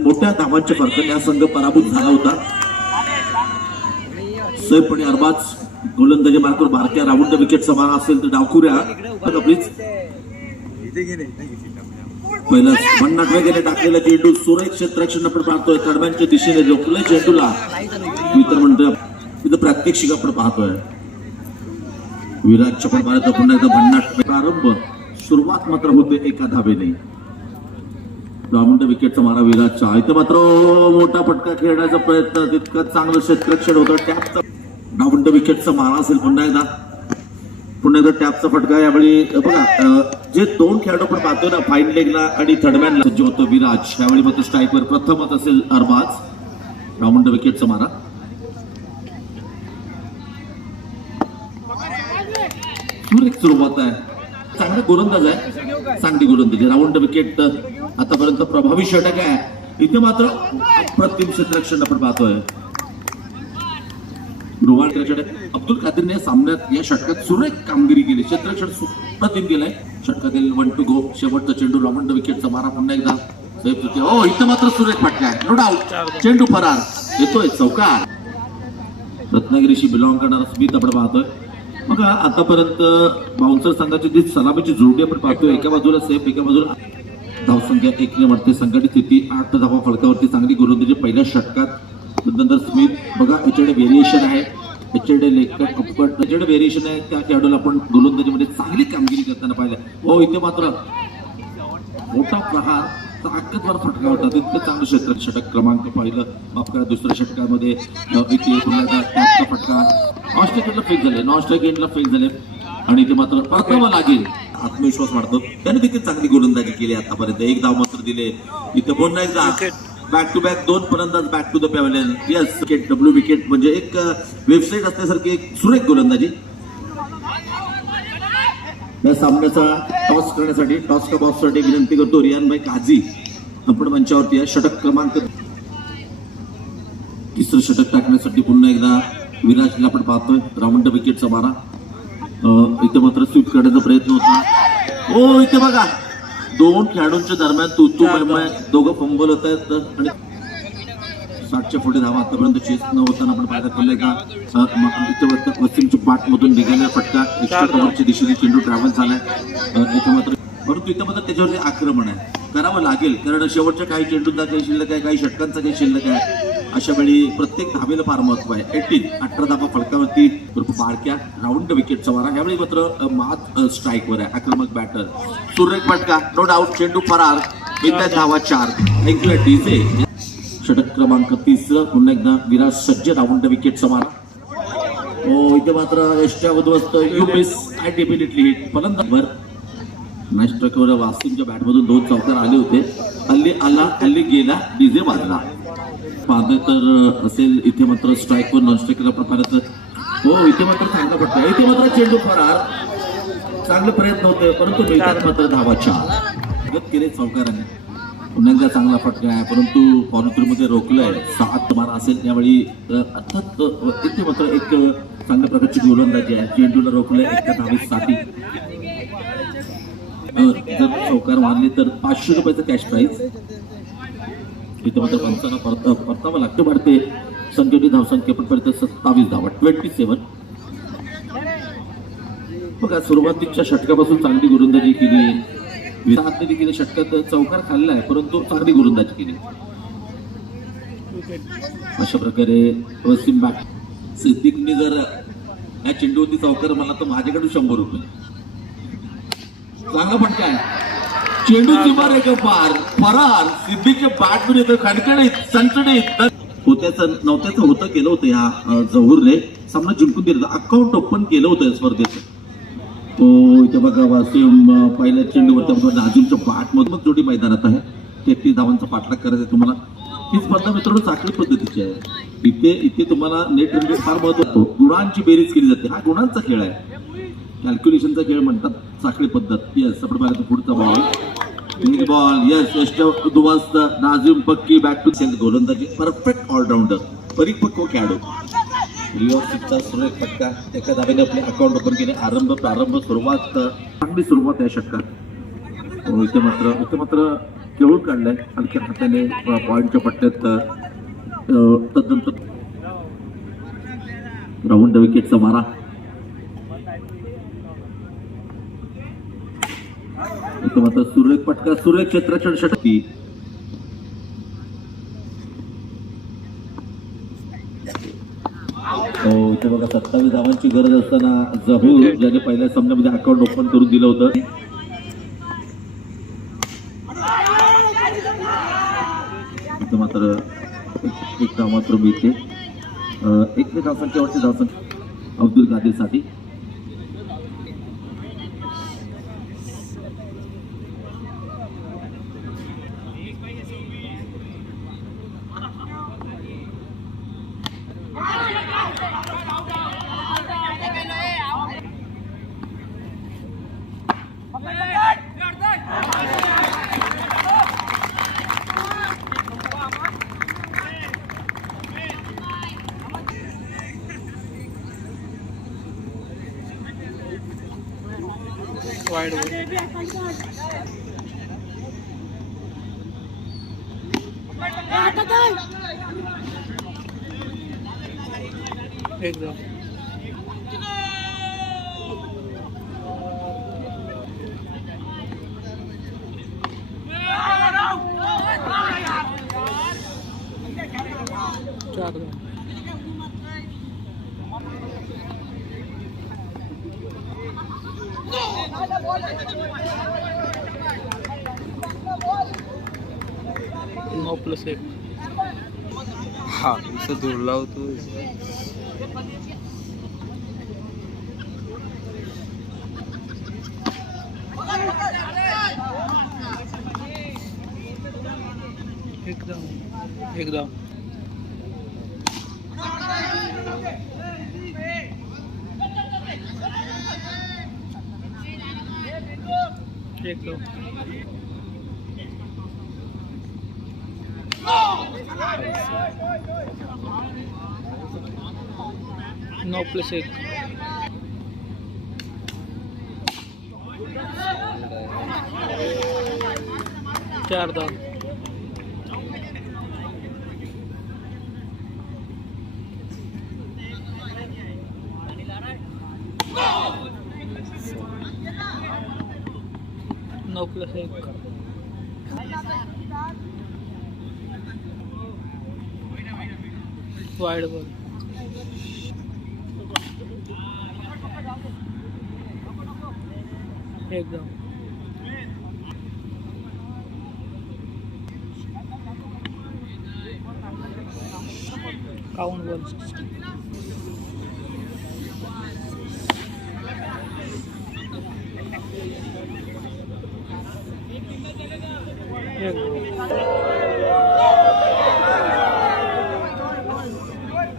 मोठ्या धावांच्या फरकाने हा संघ पराभूत झाला होता. सैफ आणि अरबाज गोलंदाजी मार्कवर बारक्या राऊंड विकेटचा मारा असेल तर डावखुऱ्या प्लीज. पहिला 50 वेगाने टाकलेला चेंडू सुरेख क्षेत्ररक्षण आपण पाहतोय. कडब्यांच्या दिशेने रोखलंय चेंडूला. मित्र म्हणतोय तिथं प्रात्यक्षिक आपण पाहतोय. विराटच्या पण मारत पुन्हा एकदा 50 प्रारंभ. सुरुवात मात्र होते एका धावेने. राऊंड विकेटचा मारा विराटचा. इथं मात्र मोठा फटका खेळण्याचा प्रयत्न. तितकं चांगलं क्षेत्ररक्षण होतं. टॅपचा राऊंड विकेटचा मारा असेल पुन्हा एकदा टॅपचा फटका. यावेळी बघा जे दोन खेळाडू आपण पाहतोय ना फाईन लेगला आणि थर्डमॅनला सज्ज होतो विराज. यावेळी मात्र स्ट्राईकवर प्रथमच असेल अरबाज. राऊंड विकेटचा मारा. सुरेख सुरुवात आहे. चांगला गोलंदाज आहे. चांगली गोलंदाजी. राऊंड विकेट आतापर्यंत प्रभावी षटक आहे. इथे मात्र अप्रतिम क्षेत्ररक्षण आपण पाहतोय. अब्दुल कादीरने सामन्यात या षटकात सुरेख कामगिरी केली. क्षेत्ररक्षण सुप्रतिम केलंय. षटकातील 1 to go. शेवटचा चेंडू राऊंड विकेटचा मारा पुन्हा एकदा. ओ इथं मात्र सुरेख फटका आहे. No doubt. चेंडू फरार. येतोय चौकार. रत्नागिरीशी बिलॉंग करणारा स्मिथ आपण पाहतोय. बघा आतापर्यंत बाउन्सर संघाची जी सलामीची जोडी आपण पाहतोय. एका बाजूला सेफ एका बाजूला धावसंख्या 1 ने वरती. संघटित स्थिती 8 धावा फलकावरती. चांगली गोलंदाजी पहिल्या षटकात. नंतर स्मिथ बघा याच्याकडे व्हेरिएशन आहे. याच्याकडे लेगकट अपकट याच्याकडे व्हेरिएशन आहे. त्या खेळाडूला आपण गोलंदाजीमध्ये चांगली कामगिरी करताना पाहिलं. हो इथे मात्र मोठा प्रहार ताकदवर फटका होता. तितकं चांगलं क्षेत्र. षटक क्रमांक पाहिलं माफ करा दुसऱ्या षटकामध्ये इथे पुन्हा टॅपचा फटका. ऑस्ट्रेलियाला फेक झाले. ऑस्ट्रेलियाला फेक झाले आणि इथे मात्र परतावा लागेल. आत्मविश्वास वाढतो. त्याने देखील चांगली गोलंदाजी केली आतापर्यंत. एक धाव मात्र दिले. इथे पुन्हा एकदा बॅक टू बॅक 2 फलंदाज back to the pavilion. Yes wicket W wicket म्हणजे एक वेबसाईट असल्यासारखी एक सुरेख गोलंदाजी. या सामन्याचा टॉस करण्यासाठी टॉस का बॉक्ससाठी विनंती करतो रियानभाई काझी आपण मंचावरती आहे. षटक क्रमांक 3रं षटक टाकण्यासाठी पुन्हा एकदा विराजला आपण पाहतोय. राऊंड विकेटचा मारा. इथे मात्र स्वीप करण्याचा प्रयत्न होता. ओ इथे बघा दोन खेळाडूंच्या दरम्यान तू दोघं फंबल होत आहेत आणि 60च्या पुढे धावा आतापर्यंत चेस न होताना आपण पाहायला केलंय का. वसीमच्या पाठमधून निघालेला फटका एक्स्ट्रा कव्हरच्या दिशेने चेंडू ट्रॅव्हल झालाय. इथे मात्र परंतु इथे मात्र त्याच्यावरती आक्रमण आहे. करावं लागेल कारण शेवटच्या काही चेंडूंचा काही शिल्लक आहे. काही षटकांचा काही शिल्लक आहे. अशा वेळी प्रत्येक धावेला फार महत्व आहे. 18 धावा फलकावरती बारक्या. राऊंड विकेटचा मारा. यावेळी मात्र मात स्ट्राईकवर आहे. आक्रमक बॅटर. सुरेख फटका. No doubt. चेंडू फरार. विद्या धावा 4. ऐकूया डीजे. षटक क्रमांक 3 पुन्हा एकदा विराज सज्ज. राऊंड विकेटचा मारा. हो इथे मात्र एसट्या उद्ध्वस्त. You miss. I definitely hit. फलंदाजवर मॅच ट्रकवर वासिमच्या बॅटमधून 2 चौकार आले होते. हल्ली आला हल्ली गेला. डीजे वाजला. पाहतोय तर असेल इथे मात्र स्ट्राईकवर नॉन स्ट्राईकला प्रकारचं. हो इथे मात्र चांगला फटका. इथे मात्र चेंडू फरार. चांगले प्रयत्न होते परंतु मिळतात मात्र धावा 4. केले चौकाराने. पुन्हा एकदा चांगला फटका आहे परंतु फॉलोथ्रूमध्ये रोखलंय. 7 मारा असेल. यावेळी अर्थात इथे मात्र एक चांगल्या प्रकारची गोलंदाजी आहे. चेंडूला रोखलंय एका धावेसाठी. जर चौकार मारले तर 500 रुपयाचं कॅश प्राईज. इथे मात्र 55 परतावा लागतो. वाढते संघटित धावसंख्या पण पर्यंत 27 धावा. 27. बघा सुरुवातीच्या षटकापासून चांगली गोलंदाजी केली. विराटने केली. षटकात चौकार खाल्लाय परंतु चांगली गोलंदाजी केली. अशा प्रकारे वसीम बॅट. सिद्दीकने जर या चेंडूवरती चौकार मला तर माझ्याकडून 100 रुपये. चांगला फटका आहे. चेंडूची मार एक पार फरार. सिद्दीकच्या बॅटमध्ये येतो. खणखणीत चणचणीत होत्याचं नव्हत्याचं होतं केलं होतं ह्या जहूरने. सामना जिंकून दिलं. अकाउंट ओपन केलं होतं या स्पर्धेचं. तो इथे बघा वासिम पहिल्या चेंडूवरती नाझीमच्या बॅटमधून जोडी मैदानात आहे. 33 धावांचा पाठलाग करायचा तुम्हाला. ही स्पर्धा मित्रांनो चाकरी पद्धतीची आहे. इथे तुम्हाला नेट रन रेट फार महत्व. गुणांची बेरीज केली जाते. हा गुणांचा खेळ आहे. कॅल्क्युलेशनचा खेळ म्हणतात साखळी पद्धत. येस आपण पाहिलं पुढचा बॉल. येस उद्ध्वस्त. नाझीम पक्की बॅक टू सेल. गोलंदाजी परफेक्ट ऑलराऊंडर. परिपक्व खेळाडू. रिओसिकचा सुरेख फटका. एका धावेने आपले अकाउंट ओपन केले. प्रारंभ सुरुवात चांगली सुरुवात आहे षटकात. इथे मात्र खेळून काढलाय हलक्या हाताने पॉईंटच्या पट्ट्यात तदनंतर राऊंड विकेटचा मारा. इथं मात्र सुरेख पटका, सुरेख क्षेत्राच्या षटकी. इथे बघा 27 धावांची गरज असताना जहूर ज्याने पहिल्या सामन्यामध्ये अकाउंट ओपन करून दिलं होतं. इथं मात्र एक धाव मात्र मिळते. एक धावसंख्येवरती धावसंख्या अब्दुल कादीर साठी. वाइड एकदम नो प्लस एक. हा इथं दूर लावतो. एकदम एकदम एकदम नो प्लस एक. चार धाव. नो प्लस एक. Wide ball. एकदम count ball.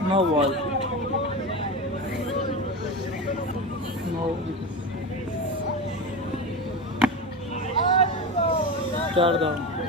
No ball. No. चार धाव.